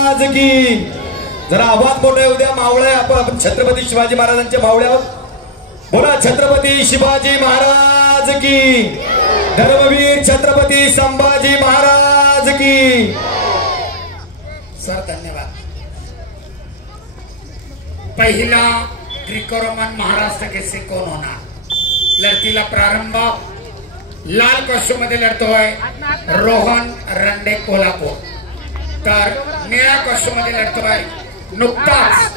महाराज की। जरा आवाज मोठा आहे, उद्या मावळे आपण छत्रपती शिवाजी महाराजांच्या मावळ्यावर बोला, छत्रपती शिवाजी महाराज की, धर्मवीर छत्रपती संभाजी महाराज की। सर धन्यवाद। पहिला ग्रीको रोमन महाराष्ट्र केसरी कोण होणार? लढतीला प्रारंभ लाल कॉस्ट्यूम मध्ये लढतोय रोहन रंडे कोल्हापूर, तर निळ्या कॉस्ट्यूम मध्ये लढतोय नुकताच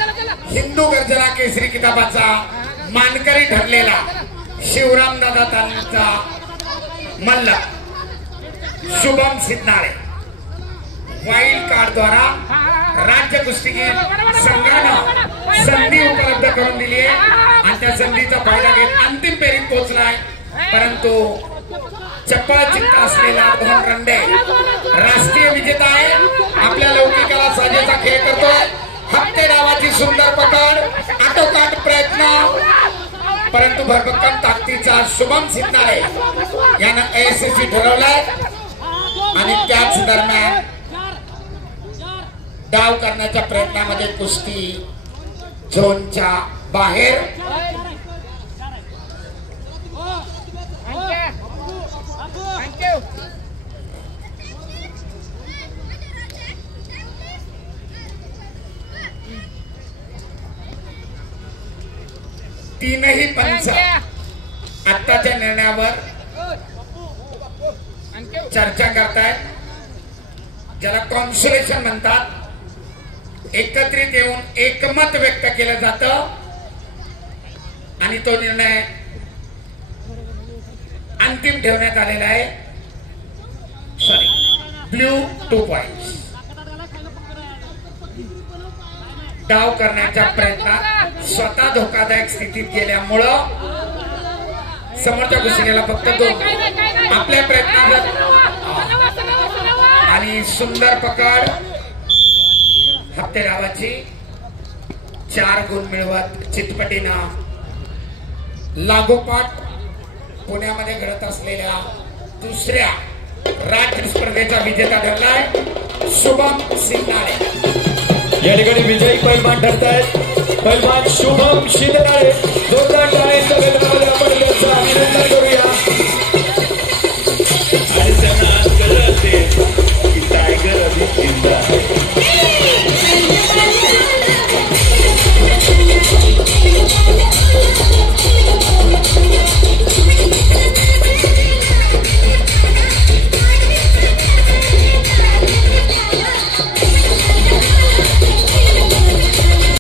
हिंदू गर्जना केसरी किताबाचा मानकरी ठरलेला शिवराम दादा तालमीचा मल्ल शुभम सिद्धनाळे। वाईल्ड कार्ड द्वारा राज्य कुस्तीगीर संघानं संधी उपलब्ध करून दिली आहे आणि त्या संधीचा फायदा घेत अंतिम फेरीत पोहोचलाय, परंतु चप्पल चित्त असलेला रोहन रंडे राष्ट्रीय विजेता आहे। आपल्या लौकिकाला साजेचा खेळ करतोय। हप्ते डावाची सुंदर पकड, आटोकाट प्रयत्न, परंतु भरभक्कम ताकदीचा शुभम सिद्धनाळे यानं यशस्वी ठरवलाय आणि त्याच दरम्यान डाव करण्याच्या प्रयत्नामध्ये कुस्ती झोनच्या बाहेर तीनही पंच आत्ताच्या निर्णयावर चर्चा करतायत, ज्याला कॉन्सोलेशन म्हणतात। एकत्रित येऊन एकमत व्यक्त केलं जातं आणि तो निर्णय अंतिम ठेवण्यात आलेला आहे। Sorry, blue 2 points. डाव करण्याच्या प्रयत्नात स्वतः धोकादायक स्थितीत गेल्यामुळं समोरच्या कुस्तीगीराला फक्त 2 आपल्या प्रयत्नात आणि सुंदर पकड हप्ते डावाची 4 गुण मिळवत चितपटीनं लागोपाठ पुण्यामध्ये घडत असलेल्या दुसऱ्या राज्य स्पर्धेचा विजेता ठरलाय शुभम सिद्धनाळे। या ठिकाणी विजयी पैलवान ठरतायत पैलवान शुभम सिद्धनाळे। जोरदार टाळ्यांच्या गजरामध्ये आपण त्यांचं अभिनंदन करूया।